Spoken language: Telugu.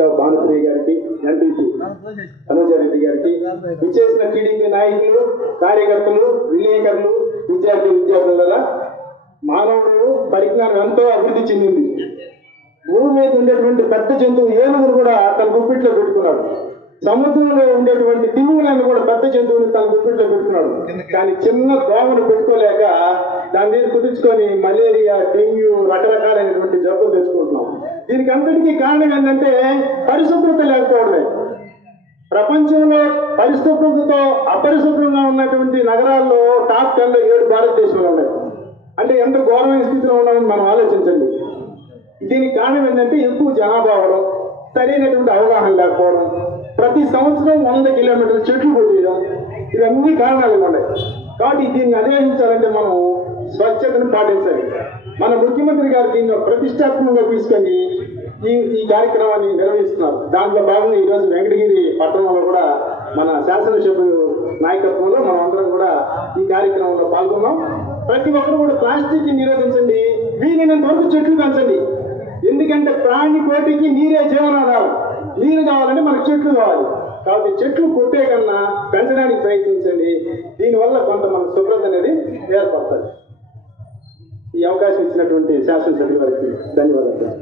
అక్క భానుశ్రీ గారికి, ఎంపీపీ అనుజారెడ్డి గారికి, విచ్చేసిన టీడీపీ నాయకులు, కార్యకర్తలు, విలేకరులు, విద్యార్థుల మానవుడు పరిజ్ఞానం ఎంతో అభివృద్ధి చెందింది. భూమి మీద ఉండేటువంటి పెద్ద జంతువు ఏనుగును కూడా తన గుప్పిట్లో పెట్టుకున్నాడు. సముద్రంలో ఉండేటువంటి తిమింగలాన్ని కూడా పెద్ద జంతువుని తన గుప్పిట్లో పెట్టుకున్నాడు. కానీ చిన్న దోమను పెట్టుకోలేక దాని మీద కుదుర్చుకొని మలేరియా, డెంగ్యూ, రకరకాలైనటువంటి జబ్బులు తెచ్చుకుంటున్నాం. దీనికి అంతటికీ కారణం ఏంటంటే పరిశుభ్రత లేకపోవడమే. ప్రపంచంలో పరిశుభ్రతతో అపరిశుభ్రంగా ఉన్నటువంటి నగరాల్లో టాప్ 10లో 7 భారతదేశంలో ఉన్నాయి. అంటే ఎంత ఘోరమైన స్థితిలో ఉన్నామని మనం ఆలోచించండి. దీనికి కారణం ఏంటంటే ఎక్కువ జనాభా అవడం, సరైనటువంటి అవగాహన లేకపోవడం, ప్రతి సంవత్సరం 100 కిలోమీటర్ల చెట్లు కొట్టేయడం, ఇవన్నీ కారణాలు ఉన్నాయి. కాబట్టి దీన్ని అధిగమించాలంటే మనం స్వచ్ఛతను పాటించాలి. మన ముఖ్యమంత్రి గారు దీన్ని ప్రతిష్టాత్మకంగా తీసుకొని ఈ కార్యక్రమాన్ని నిర్వహిస్తున్నారు. దాంట్లో భాగంగా ఈరోజు వెంకటగిరి పట్టణంలో కూడా మన శాసనసభ్యుల నాయకత్వంలో మనం అందరం కూడా ఈ కార్యక్రమంలో పాల్గొన్నాం. ప్రతి ఒక్కరు కూడా ప్లాస్టిక్ ని నిరోధించండి, వీలైనంత వరకు చెట్లు పెంచండి. ఎందుకంటే ప్రాణి కోటికి నీరే జీవనాధారం. నీరు కావాలంటే మనకు చెట్లు కావాలి. కాబట్టి చెట్లు కొట్టే కన్నా పెంచడానికి ప్రయత్నించండి. దీనివల్ల కొంత మన శుభ్రత అనేది ఏర్పడుతుంది. ఈ అవకాశం ఇచ్చినటువంటి శాసనసభ్యుల వారికి ధన్యవాదాలు.